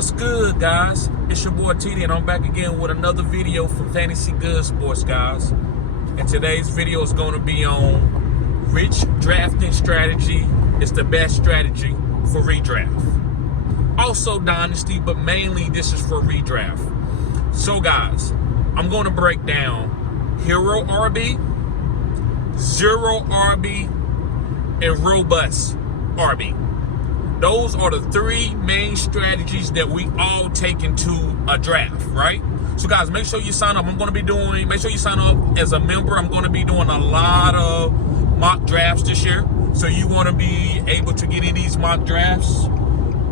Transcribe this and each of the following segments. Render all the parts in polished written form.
What's good, guys? It's your boy TD, and I'm back again with another video from Fantasy Good Sports, guys. And today's video is going to be on which drafting strategy is the best strategy for redraft. Also Dynasty, but mainly this is for redraft. So, guys, I'm going to break down Hero RB, Zero RB, and Robust RB. Those are the three main strategies that we all take into a draft, right? So, guys, make sure you sign up. Make sure you sign up as a member. I'm going to be doing a lot of mock drafts this year. So you want to be able to get in these mock drafts.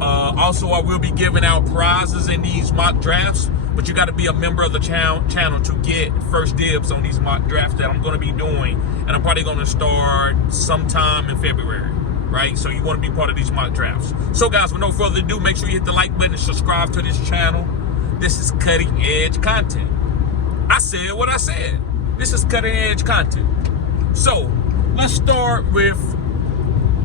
Also, I will be giving out prizes in these mock drafts, but you got to be a member of the channel to get first dibs on these mock drafts that I'm going to be doing. And I'm probably going to start sometime in February. Right? So you want to be part of these mock drafts. So, guys, with no further ado, make sure you hit the like button and subscribe to this channel. This is cutting edge content. I said what I said. This is cutting edge content. So let's start with,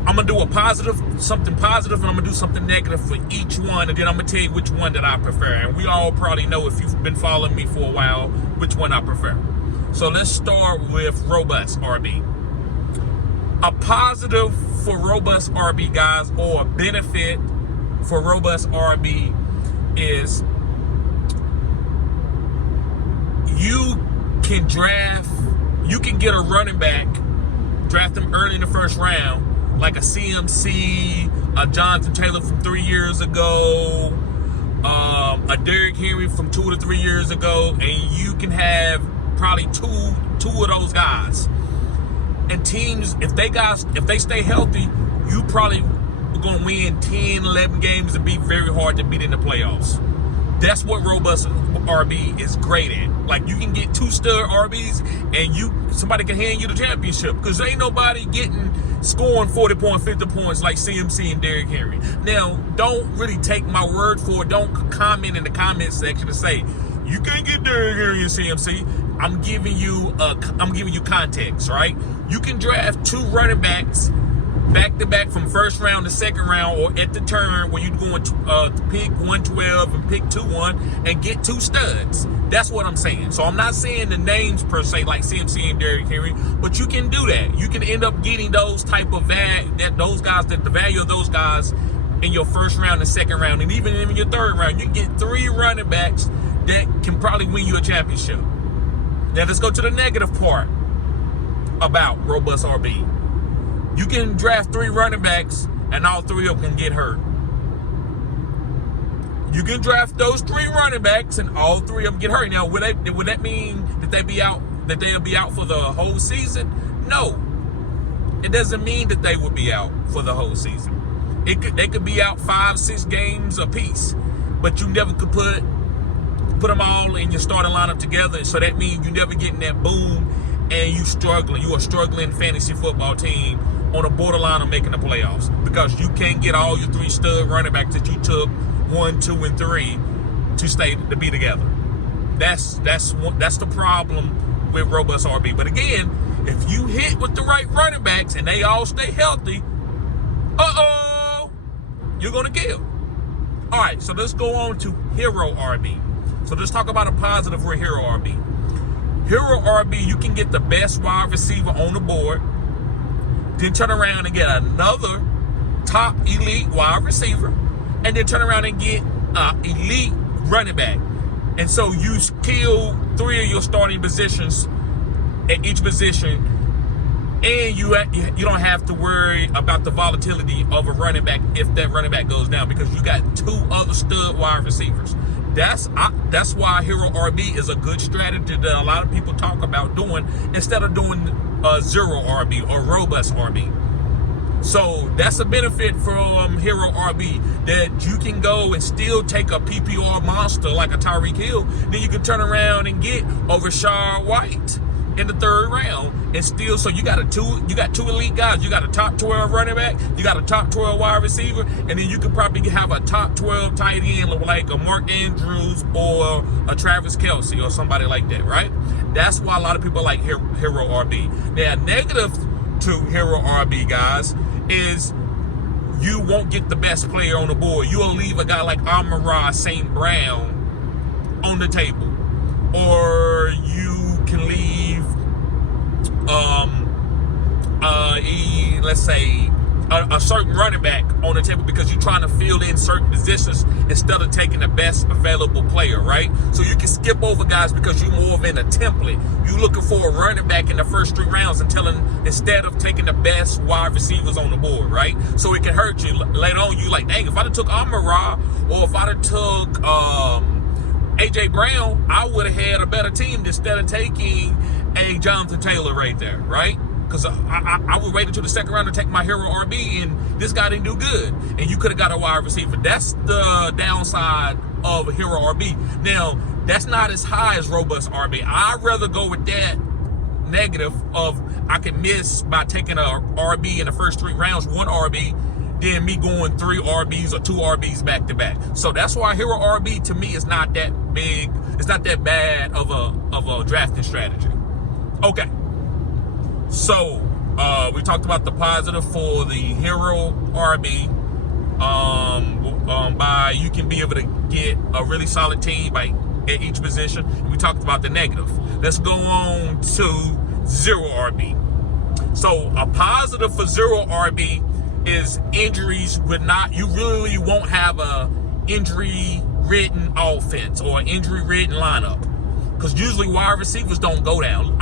I'm going to do something positive, and I'm going to do something negative for each one. And then I'm going to tell you which one that I prefer. And we all probably know, if you've been following me for a while, which one I prefer. So let's start with Robust RB. A positive for Robust RB, guys, or a benefit for Robust RB is you can get a running back, draft them early in the first round, like a CMC, a Jonathan Taylor from 3 years ago, a Derrick Henry from 2 to 3 years ago, and you can have probably two of those guys. And teams, if they stay healthy, you probably are going to win 10, 11 games and be very hard to beat in the playoffs. That's what Robust RB is great at. Like, you can get two stud RBs and somebody can hand you the championship, because ain't nobody scoring 40 points, 50 points like CMC and Derrick Henry. Now, don't really take my word for it. Don't comment in the comment section and say, you can't get Derrick Henry and CMC. I'm giving you context, right? You can draft two running backs back to back from first round to second round, or at the turn when you're going to pick 112 and pick 2-1 and get two studs. That's what I'm saying. So I'm not saying the names per se like CMC and Derrick Henry, but you can do that. You can end up getting those type of the value of those guys in your first round and second round, and even in your third round. You can get three running backs that can probably win you a championship. Now let's go to the negative part about Robust RB. You can draft three running backs and all three of them can get hurt. You can draft those three running backs and all three of them get hurt. Now, would that mean that they'll be out for the whole season? No. It doesn't mean that they would be out for the whole season. They could be out 5-6 games apiece, but you never could put them all in your starting lineup together. So that means you never getting that boom, and you are struggling fantasy football team on a borderline of making the playoffs, because you can't get all your three stud running backs that you took 1, 2, and 3 to be together. That's the problem with Robust RB. But again, if you hit with the right running backs and they all stay healthy, you're gonna kill. All right, so let's go on to Hero RB. So let's talk about a positive for Hero RB. Hero RB, you can get the best wide receiver on the board, then turn around and get another top elite wide receiver, and then turn around and get an elite running back. And so you kill three of your starting positions at each position, and you don't have to worry about the volatility of a running back if that running back goes down, because you got two other stud wide receivers. That's why Hero RB is a good strategy that a lot of people talk about doing, instead of doing Zero RB or Robust RB. So that's a benefit from Hero RB, that you can go and still take a PPR monster like a Tyreek Hill. Then you can turn around and get a Rashard White in the third round, and still, so you got two elite guys. You got a top 12 running back, you got a top 12 wide receiver, and then you could probably have a top 12 tight end like a Mark Andrews or a Travis Kelce or somebody like that, right? That's why a lot of people like Hero RB. Now, negative to Hero RB, guys, is you won't get the best player on the board. You'll leave a guy like Amon-Ra St. Brown on the table. Or you can leave, let's say, a certain running back on the table because you're trying to fill in certain positions instead of taking the best available player, right? So you can skip over guys because you're more of in a template. You're looking for a running back in the first 3 rounds instead of taking the best wide receivers on the board, right? So it can hurt you later on. You like, dang, if I'd have took Amon-Ra or if I'd have took A.J. Brown, I would have had a better team instead of taking a Jonathan Taylor right there, right? Because I would wait until the second round to take my hero RB, and this guy didn't do good. And you could have got a wide receiver. That's the downside of a hero RB. Now, that's not as high as robust RB. I'd rather go with that negative of I can miss by taking a RB in the first 3 rounds, 1 RB, than me going 3 RBs or 2 RBs back to back. So that's why hero RB to me is not that big. It's not that bad of a drafting strategy. Okay. So we talked about the positive for the hero RB. By you can be able to get a really solid team at each position. We talked about the negative. Let's go on to zero RB. So a positive for zero RB is injuries you really won't have a injury-ridden offense or an injury-ridden lineup. Because usually wide receivers don't go down.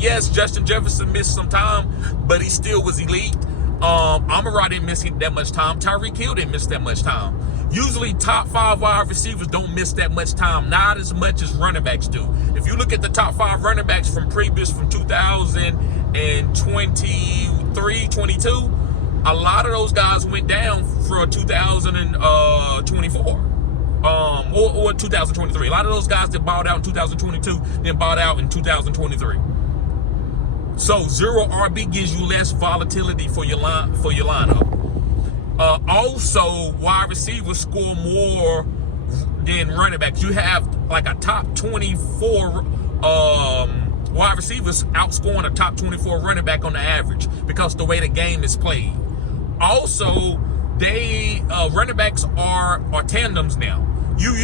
Yes, Justin Jefferson missed some time, but he still was elite. Amon-Ra didn't miss that much time. Tyreek Hill didn't miss that much time. Usually top 5 wide receivers don't miss that much time, not as much as running backs do. If you look at the top 5 running backs from 2023, 22, a lot of those guys went down for 2024. Or 2023. A lot of those guys that balled out in 2022, then balled out in 2023. So zero RB gives you less volatility for your lineup. Also, wide receivers score more than running backs. You have like a top 24 wide receivers outscoring a top 24 running back on the average because the way the game is played. Also, running backs are tandems now. You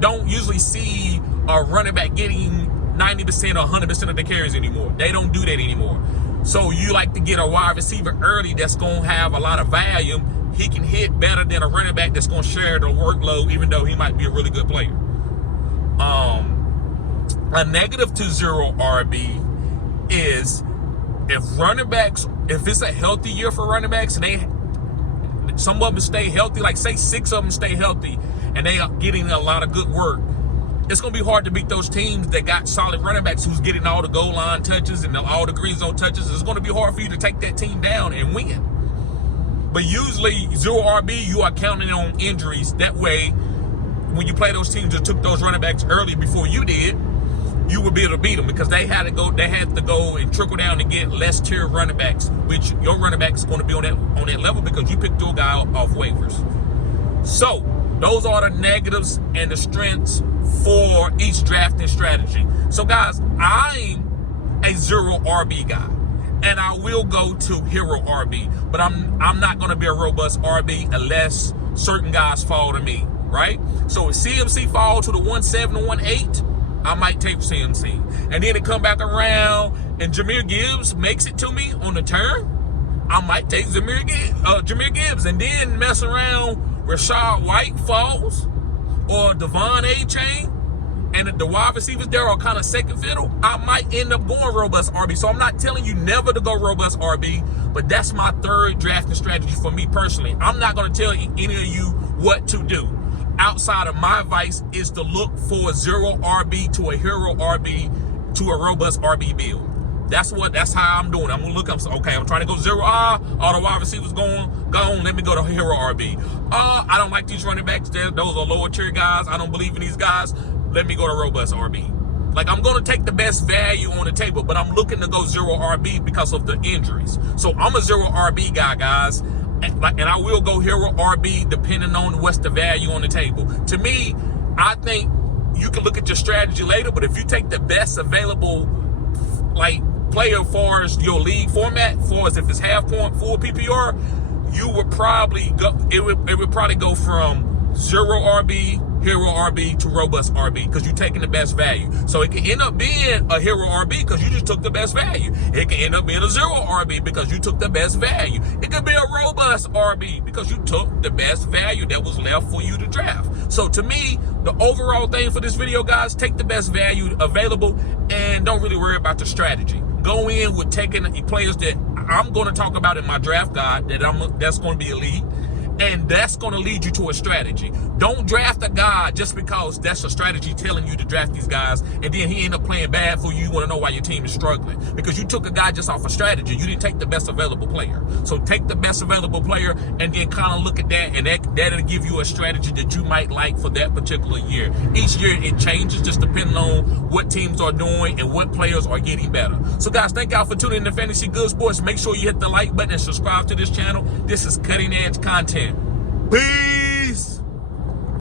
don't usually see a running back getting 90% or 100% of the carries anymore. They don't do that anymore. So you like to get a wide receiver early that's going to have a lot of volume. He can hit better than a running back that's going to share the workload, even though he might be a really good player. A negative to zero RB is if it's a healthy year for running backs and some of them stay healthy, like say 6 of them stay healthy and they are getting a lot of good work, it's going to be hard to beat those teams that got solid running backs who's getting all the goal line touches and all the green zone touches. It's going to be hard for you to take that team down and win. But usually, zero RB, you are counting on injuries. That way, when you play those teams that took those running backs early before you did, you would be able to beat them because they had to go and trickle down and get less tier running backs, which your running back is going to be on that level because you picked your guy off waivers. So those are the negatives and the strengths for each drafting strategy. So guys, I'm a zero RB guy, and I will go to hero RB, but I'm not going to be a robust RB unless certain guys fall to me, right? So if CMC fall to the 1.7 to 1.8, I might take CMC. And then it come back around and Jahmyr Gibbs makes it to me on the turn, I might take Jahmyr Gibbs. And then mess around, Rachaad White falls or Devon A-Chain, and the wide receivers there are kind of second fiddle, I might end up going robust RB. So I'm not telling you never to go robust RB, but that's my third drafting strategy for me personally. I'm not going to tell any of you what to do. Outside of my advice is to look for a zero RB to a hero RB to a robust RB build. That's how I'm doing. I'm trying to go zero all the wide receivers gone, let me go to hero RB. I don't like these running backs. Those are lower tier guys. I don't believe in these guys. Let me go to robust RB. Like, I'm going to take the best value on the table, but I'm looking to go zero RB because of the injuries. So I'm a zero RB guy, guys. And I will go hero RB depending on what's the value on the table. To me, I think you can look at your strategy later, but if you take the best available player for your league format, for as if it's half point, full PPR, you would probably go, it would probably go from zerorb, herorb to robustrb, because you're taking the best value. So it can end up being a herorb because you just took the best value. It can end up being a zerorb because you took the best value. It could be a robustrb because you took the best value that was left for you to draft. So to me, the overall thing for this video, guys, take the best value available and don't really worry about the strategy. Go in with taking the players that I'm going to talk about in my draft guide that's going to be elite. And that's going to lead you to a strategy. Don't draft a guy just because that's a strategy telling you to draft these guys, and then he end up playing bad for you. You want to know why your team is struggling. Because you took a guy just off a strategy. You didn't take the best available player. So take the best available player and then kind of look at that, and that'll give you a strategy that you might like for that particular year. Each year it changes just depending on what teams are doing and what players are getting better. So guys, thank y'all for tuning in to Fantasy Good Sports. Make sure you hit the like button and subscribe to this channel. This is cutting edge content. Peace.